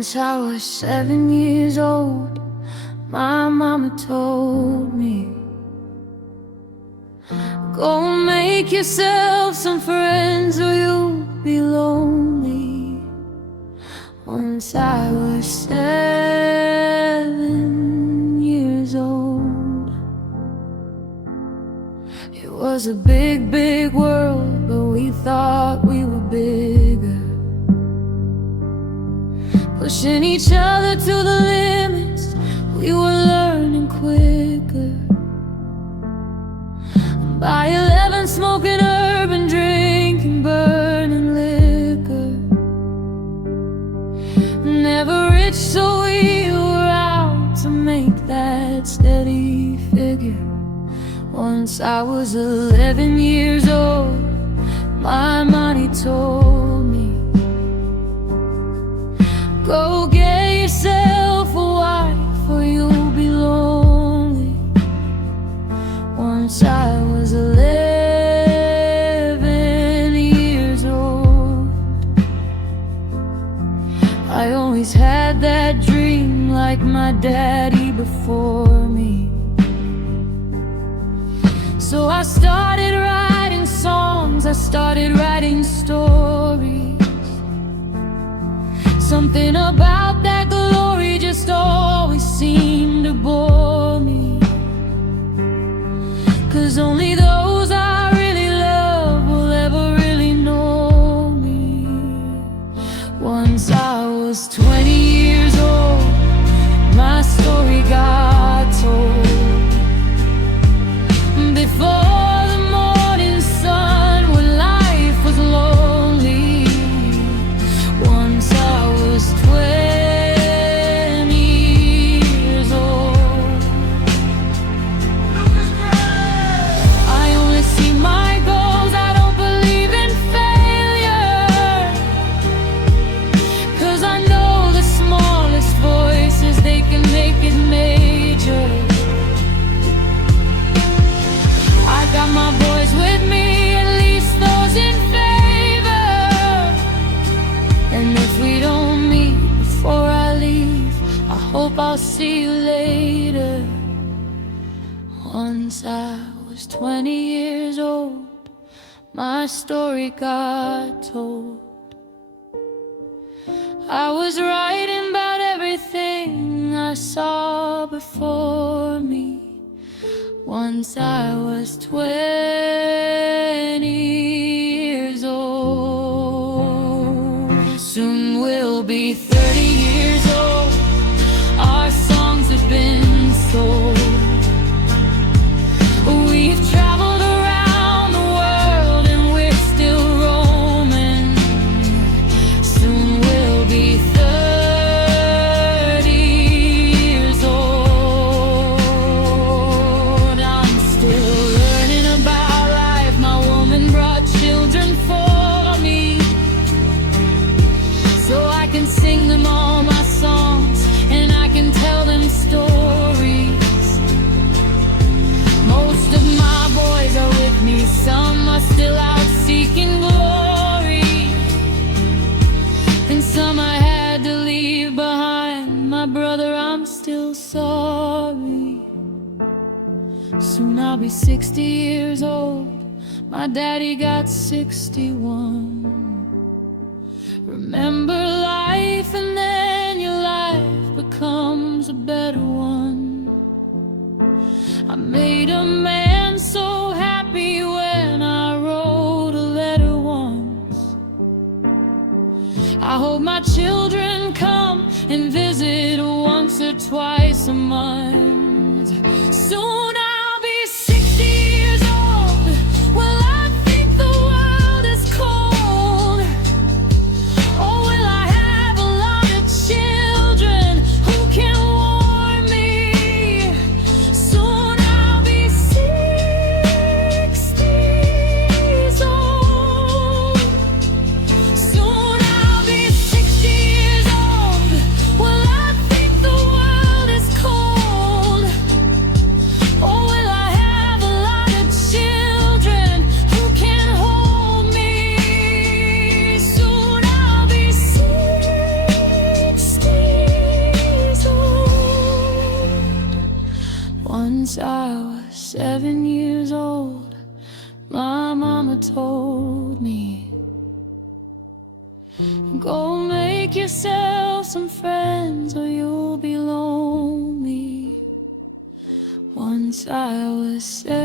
Once I was 7 years old, my mama told me, go make yourself some friends or you'll be lonely. Once I was 7 years old. It was a big, big world, but we thought we were bigger, pushing each other to the limits. We were learning quicker. By 11, smoking herb and drinking, burning liquor. Never rich, so we were out to make that steady figure. Once I was 11 years old, my money told me, go get yourself a wife or you'll be lonely. Once I was 11 years old. I always had that dream like my daddy before me. So I started writing songs, I started writing stories. Something about that glory just always seemed to bore me, 'cause only those I really love will ever really know me. Once I was 20 years old, my story got told. Before the morning sun, when life was lonely. Once I was 20 years old. I only see my goals, I don't believe in failure, 'cause I know the smallest voices, they can make it major. I got my boys with me, at least those in favor. And if we don't meet before I leave, I hope I'll see you later. Once I was 20 years old, my story got told. I was writing about everything I saw before me. Once I was 20 years old. Soon we'll be 30 years old. Our songs have been sold. We've traveled around the world and we're still roaming. Soon we'll be 30 years old. I'm still learning about life. My woman brought children for me, so I can sing them all my songs and I can tell them stories. Most of my boys are with me, some are still out seeking glory, and some I had to leave behind. My brother, I'm still sorry. Soon I'll be 60 years old. My daddy got 61. Remember life, and then your life becomes a better one. I made a man so happy when I wrote a letter once. I hope my children come and visit once or twice a month. Soon I'll be 60 years old. Will I think the world is cold? Or will I have a lot of children who can warm me? Soon I'll be 60 years old, my mama told me, go make yourself some friends or you'll be lonely. Once I was 7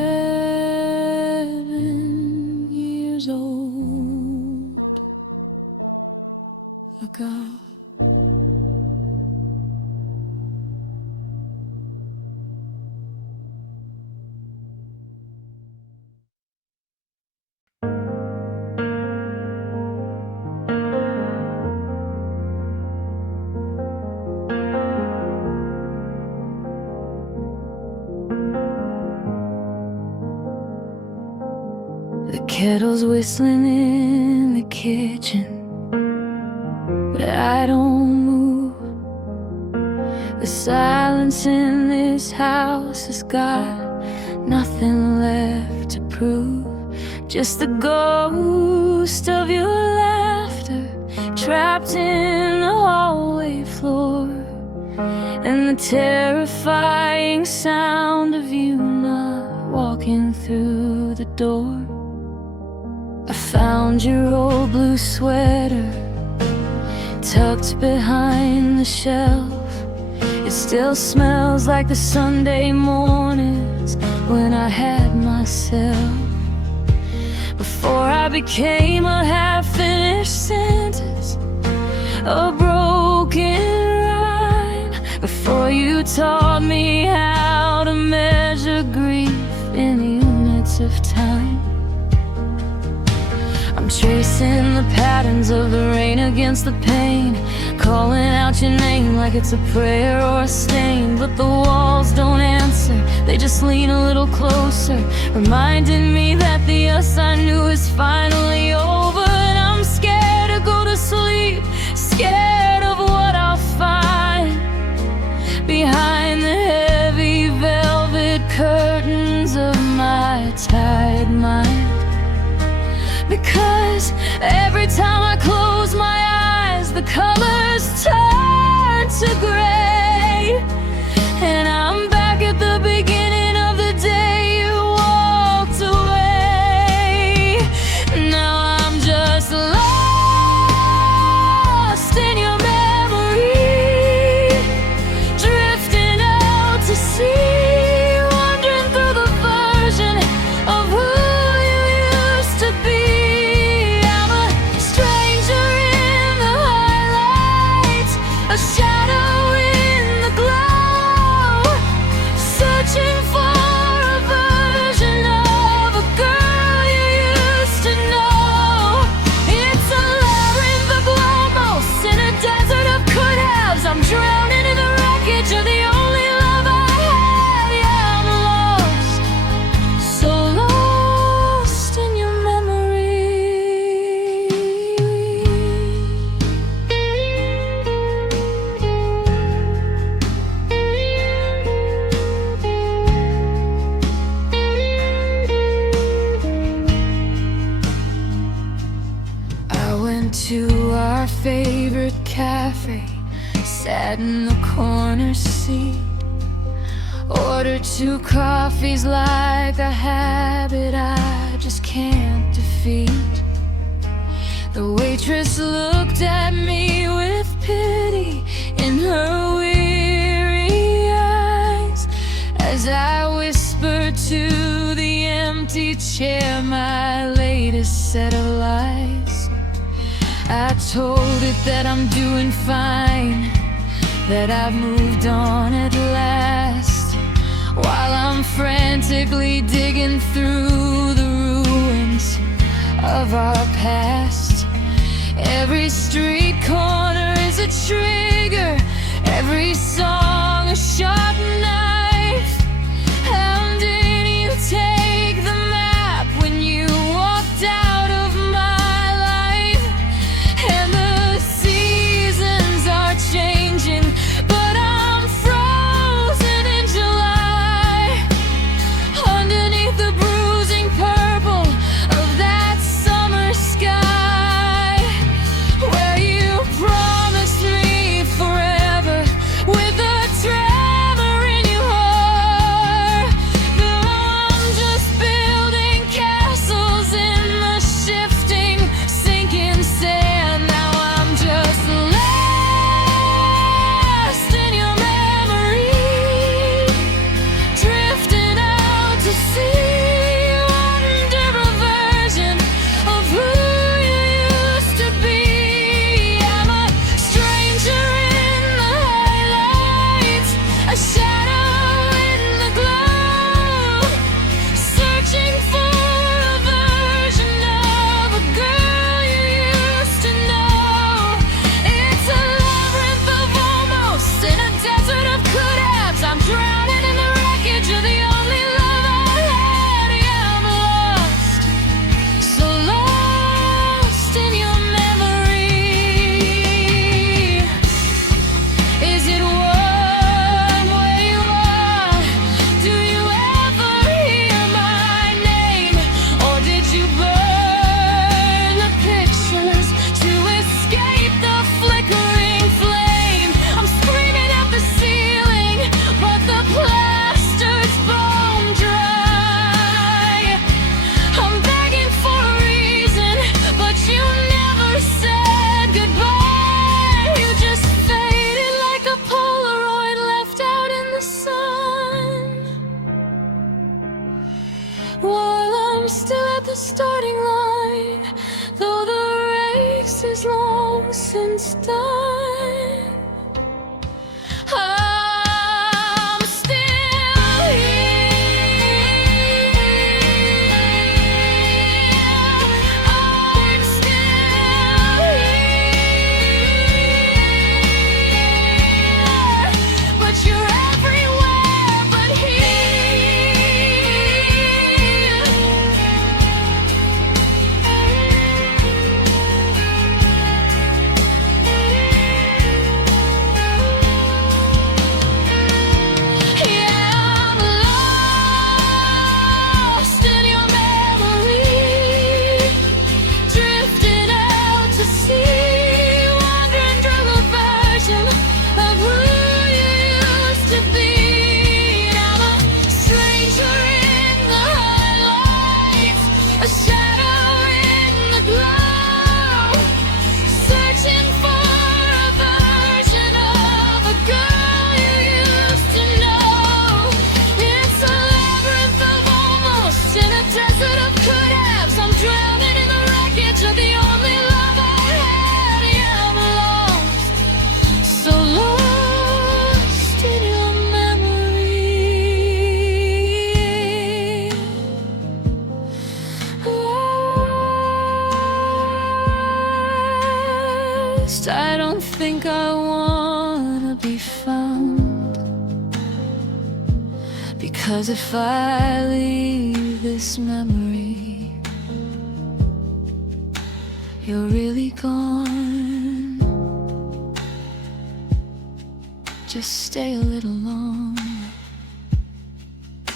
years old. Look up. The kettle's whistling in the kitchen, but I don't move. The silence in this house has got nothing left to prove. Just the ghost of your laughter trapped in the hallway floor, and the terrifying sound of you not walking through the door. I found your old blue sweater tucked behind the shelf. It still smells like the Sunday mornings when I had myself. Before I became a half-finished sentence, a broken rhyme. Before you taught me how to measure grief in units of time. I'm tracing the patterns of the rain against the pain, calling out your name like it's a prayer or a stain. But the walls don't answer, they just lean a little closer, reminding me that the us I knew is finally over. And I'm scared to go to sleep, scared of what I'll find behind the heavy velvet curtains of my tired mind. Because every time I close my eyes, the colors turn to gray, and I'm back at the beginning of the day you walked away. Now I'm just lost in your memory, drifting out to sea, wandering through the version of who you used to be. A shadow in the glow, searching for a version of a girl you used to know. It's a labyrinth of almost in a desert of could-haves. I'm drowning in the wreckage of the only love I had. Yeah, I'm lost, so lost in your to our favorite cafe, sat in the corner seat, ordered 2 coffees like a habit I just can't defeat. The waitress looked at me with pity in her weary eyes as I whispered to the empty chair my latest set of lies. I told it that I'm doing fine, that I've moved on at last, while I'm frantically digging through the ruins of our past. Every street corner is a trigger, every song a sharp knife. How did you take the map when you walked out of my life? And the seasons are changing, but I'm frozen in July, underneath the bruising purple of that summer sky, where you promised me forever with a tremor in your I'm still at the starting line, though the race is long since done. I'm still here. I'm still here. But you're everywhere but I don't think I wanna be found, because if I leave this memory, you're really gone. Just stay a little longer,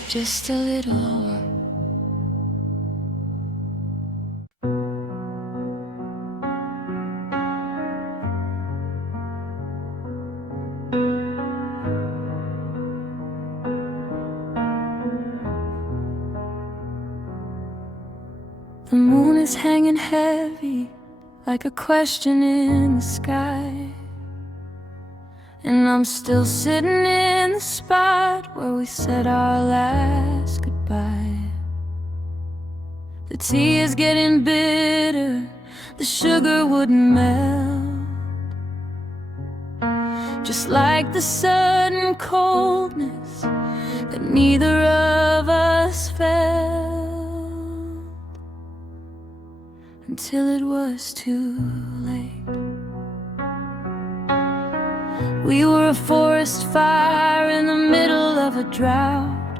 just a little. The moon is hanging heavy, like a question in the sky, and I'm still sitting in the spot where we said our last goodbye. The tea is getting bitter, the sugar wouldn't melt, just like the sudden coldness that neither of us felt, until it was too late. We were a forest fire in the middle of a drought,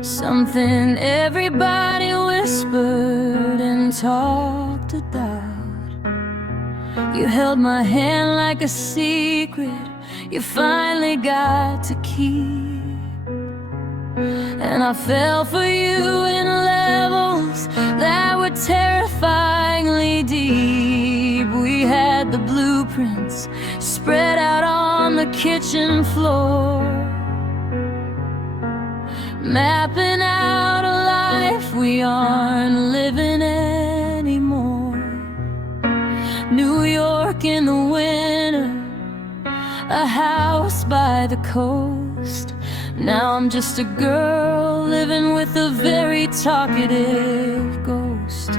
something everybody whispered and talked about. You held my hand like a secret you finally got to keep, and I fell for you in levels that were terrifyingly deep. We had the blueprints spread out on the kitchen floor, mapping out a life we aren't living anymore. New York in the winter, a house by the coast. Now I'm just a girl living with a very talkative ghost.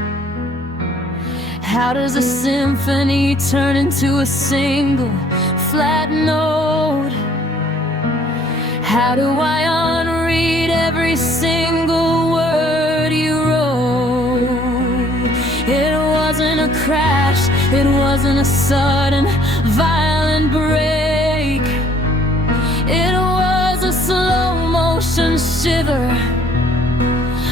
How does a symphony turn into a single flat note? How do I unread every single word you wrote? It wasn't a crash, it wasn't a sudden violent break. It was a slow motion shiver,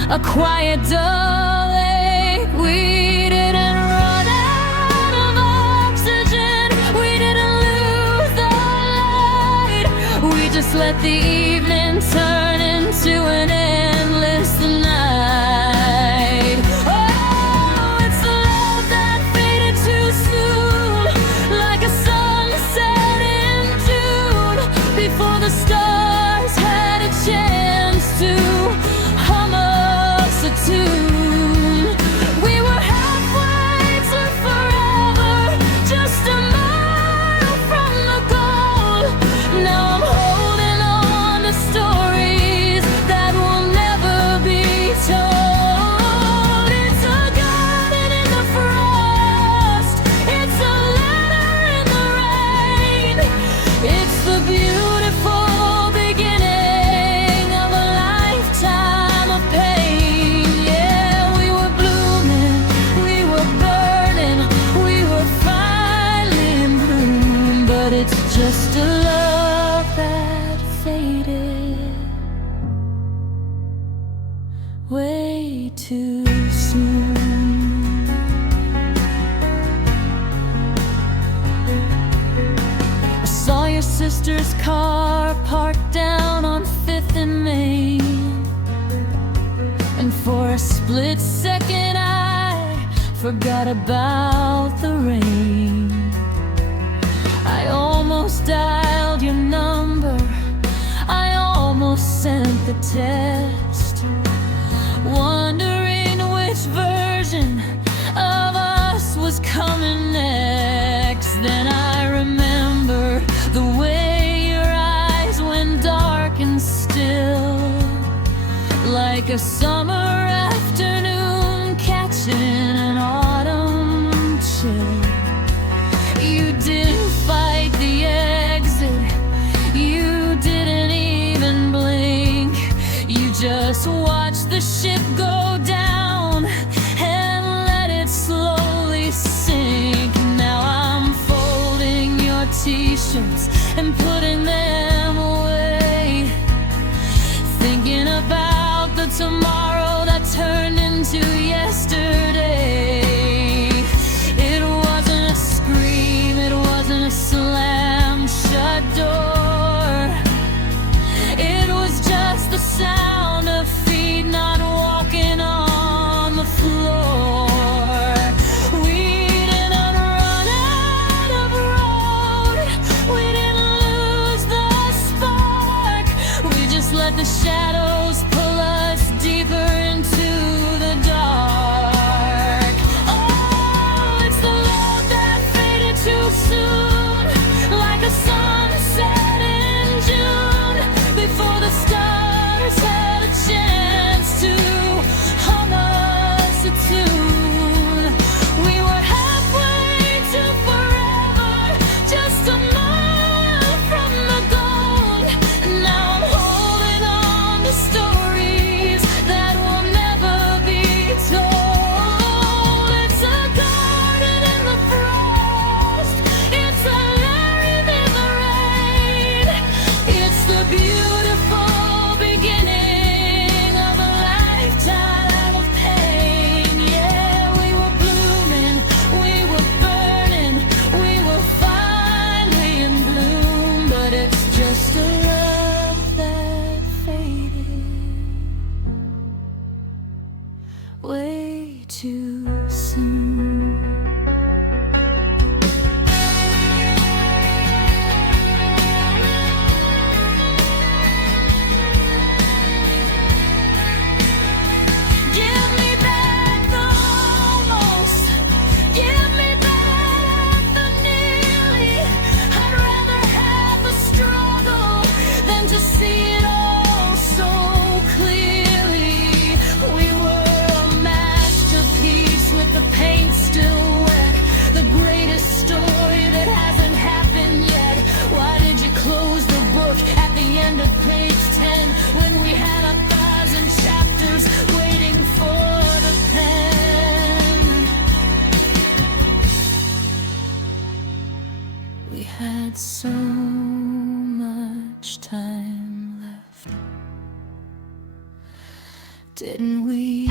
a quiet dull ache. We didn't run out of oxygen, we didn't lose the light. We just let the evening turn into an endless night. Oh, it's the love that faded too soon, like a sunset in June, before the stars had a chance to hum us a tune. We were halfway to forever, just a mile from the goal. Now I'm holding on to stories that will way too soon. I saw your sister's car parked down on 5th and Main, and for a split second I forgot about the rain. I almost dialed your number, I almost sent the text, wondering which version of us was coming next. Then I remember the way your eyes went dark and still, like a summer afternoon catching an autumn chill. You didn't fight the exit, you didn't even blink, you just watched the ship go down and let it slowly sink. Now I'm folding your t-shirts and putting them away, thinking about the tomorrow that turned into yesterday. It wasn't a scream, it wasn't a slam shut door, it was just the sound of feet not walking on the floor. We didn't run out of road, we didn't lose the spark, we just let the shadows pull us deeper into the dark. Oh, it's the love that faded too soon, like a sunset in June, before the stars had a chance to hum us a tune. We were halfway to forever, just a mile from the goal. Now I'm holding on to stories that will never be told. It's a garden in the frost, it's a line in the rain, it's the beautiful beginning of a lifetime of pain. Yeah, we were blooming, we were burning, we were finally in bloom, but it's just a love that faded way too soon. Give me back the almost, give me back the nearly. I'd rather have the struggle than to see it all so clearly. We were a masterpiece with the paint still wet, the greatest story that hasn't happened yet. Why did you close the book at the end of page 10 when we had 1,000 chapters waiting for the pen? We had so much time left, didn't we?